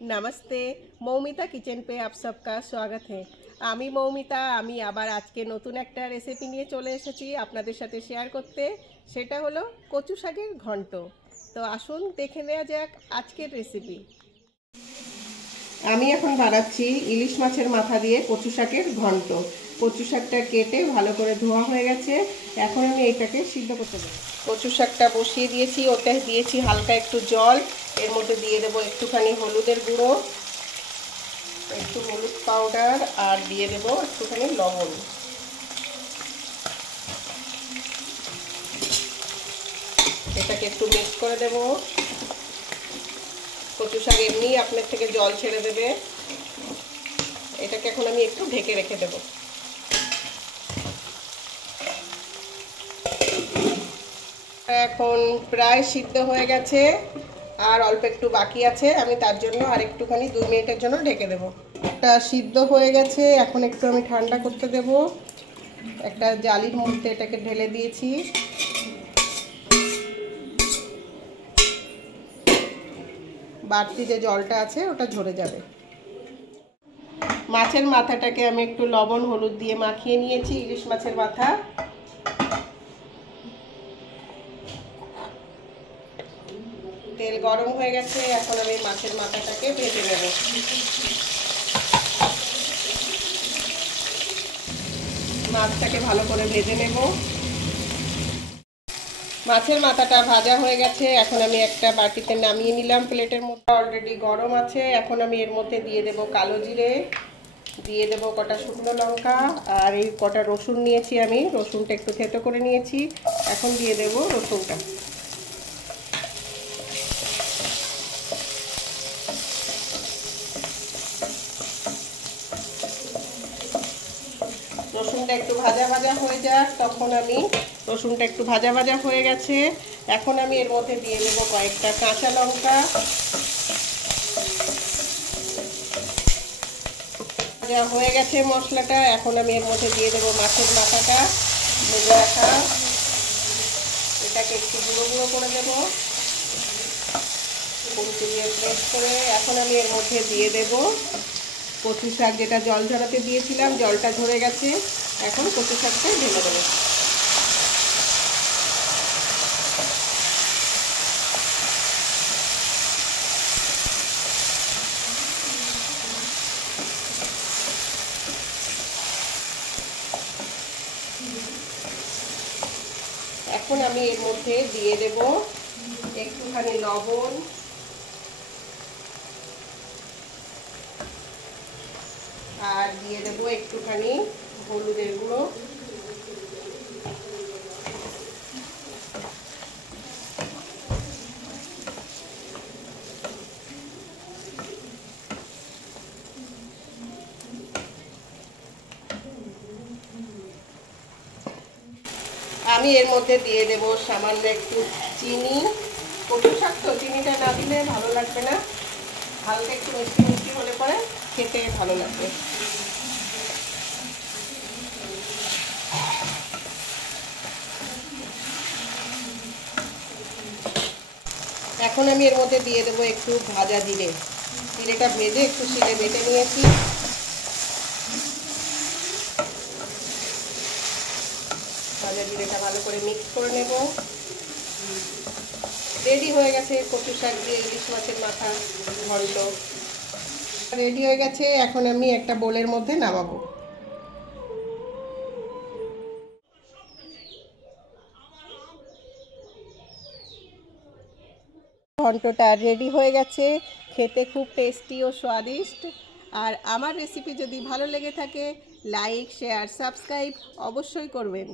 नमस्ते। मौमिता किचन पे आप सबका स्वागत है। আমি মৌমিতা, আমি আবার আজকে নতুন একটা রেসিপি নিয়ে চলে এসেছি আপনাদের সাথে শেয়ার করতে। সেটা হলো কচু শাকের ঘন্ট। তো আসুন দেখে নেওয়া যাক আজকের রেসিপি। আমি এখন বানাচ্ছি ইলিশ মাছের মাথা দিয়ে কচু শাকের ঘন্ট। কচু শাকটা কেটে ভালো করে ধোয়া হয়ে গেছে। এখন আমি এইটাকে সিদ্ধ করতে দেবো। কচু শাকটা বসিয়ে দিয়েছি, ওতে দিয়েছি হালকা একটু জল। এর মধ্যে দিয়ে দেবো একটুখানি হলুদের গুঁড়ো, একটু হলুদ পাউডার, আর দিয়ে দেবো একটুখানি লবণ। এটাকে একটু মিক্স করে দেব। কচু শাক এমনি আপনার থেকে জল ছেড়ে দেবে। এটাকে এখন আমি একটু ঢেকে রেখে দেব। এখন প্রায় সিদ্ধ হয়ে গেছে, আর অল্প একটু বাকি আছে। আমি তার জন্য আর একটুখানি 2 মিনিটের জন্য ঢেকে দেব। এটা সিদ্ধ হয়ে গেছে, এখন একটু আমি ঠান্ডা করতে দেব। একটা জালির মধ্যে এটাকে ঢেলে দিয়েছি। বাড়তি যে জলটা আছে ওটা ঝরে যাবে। মাছের মাথাটাকে আমি একটু লবণ হলুদ দিয়ে মাখিয়ে নিয়েছি। ইলিশ মাছের মাথা। তেল গরম হয়ে গেছে, এখন আমি মাছের মাথাটাকে ভেজে নেব। মাছটাকে ভালো করে ভেজে নেব। মাছের মাথাটা ভাজা হয়ে গেছে, এখন আমি একটা বাটিতে নামিয়ে নিলাম প্লেটের মধ্যে। অলরেডি গরম আছে। এখন আমি এর মধ্যে দিয়ে দেব কালো জিরে, দিয়ে দেব কটা শুকনো লঙ্কা, আর এই কটা রসুন নিয়েছি। আমি রসুনটা একটু থেতো করে নিয়েছি। এখন দিয়ে দেব রসুনটা। রসুনটা একটু ভাজা ভাজা হয়ে যাক, তখন আমি রসুনটা একটু ভাজা ভাজা হয়ে গেছে। এখন আমি এর মধ্যে দিয়ে দেব কয়েকটা কাঁচা লঙ্কা। ভাজা হয়ে গেছে মশলাটা। এখন আমি এর মধ্যে দিয়ে দেব মাছের মাথাটা ভেজে রাখা। এটাকে একটু গুঁড়ো গুঁড়ো করে দেবো, খুন্তি দিয়ে প্রেস করে। এখন আমি এর মধ্যে দিয়ে দেব কচু শাক, যেটা জল ঝরাতে দিয়েছিলাম। জলটা ঝরে গেছে, এখন কচু শাকটা ঢেলে দেবো। এখন আমি এর মধ্যে দিয়ে দেব একটুখানি লবণ, আর দিয়ে দেব একটুখানি হলুদের গুঁড়ো। আমি এর মধ্যে দিয়ে দেব সামান্য একটু চিনি। কচু শাক তো চিনিটা না দিলে ভালো লাগবে না। হালকা একটু মিষ্টি মিষ্টি হলে পরে খেতে ভালো লাগবে। এখন আমি এর মধ্যে দিয়ে দেবো একটু ভাজা জিরে। জিরেটা ভেজে একটু শিলে বেটে নিয়েছি। ভাজা জিরেটা ভালো করে মিক্স করে নেব। রেডি হয়ে গেছে কচু শাক দিয়ে ইলিশ মাছের মাথা ঘন্ট। রেডি হয়ে গেছে, এখন আমি একটা বোলের মধ্যে নামাবো। ঘন্টটা রেডি হয়ে গেছে, খেতে খুব টেস্টি ও স্বাদিষ্ট। আর আমার রেসিপি যদি ভালো লেগে থাকে, লাইক শেয়ার সাবস্ক্রাইব অবশ্যই করবেন।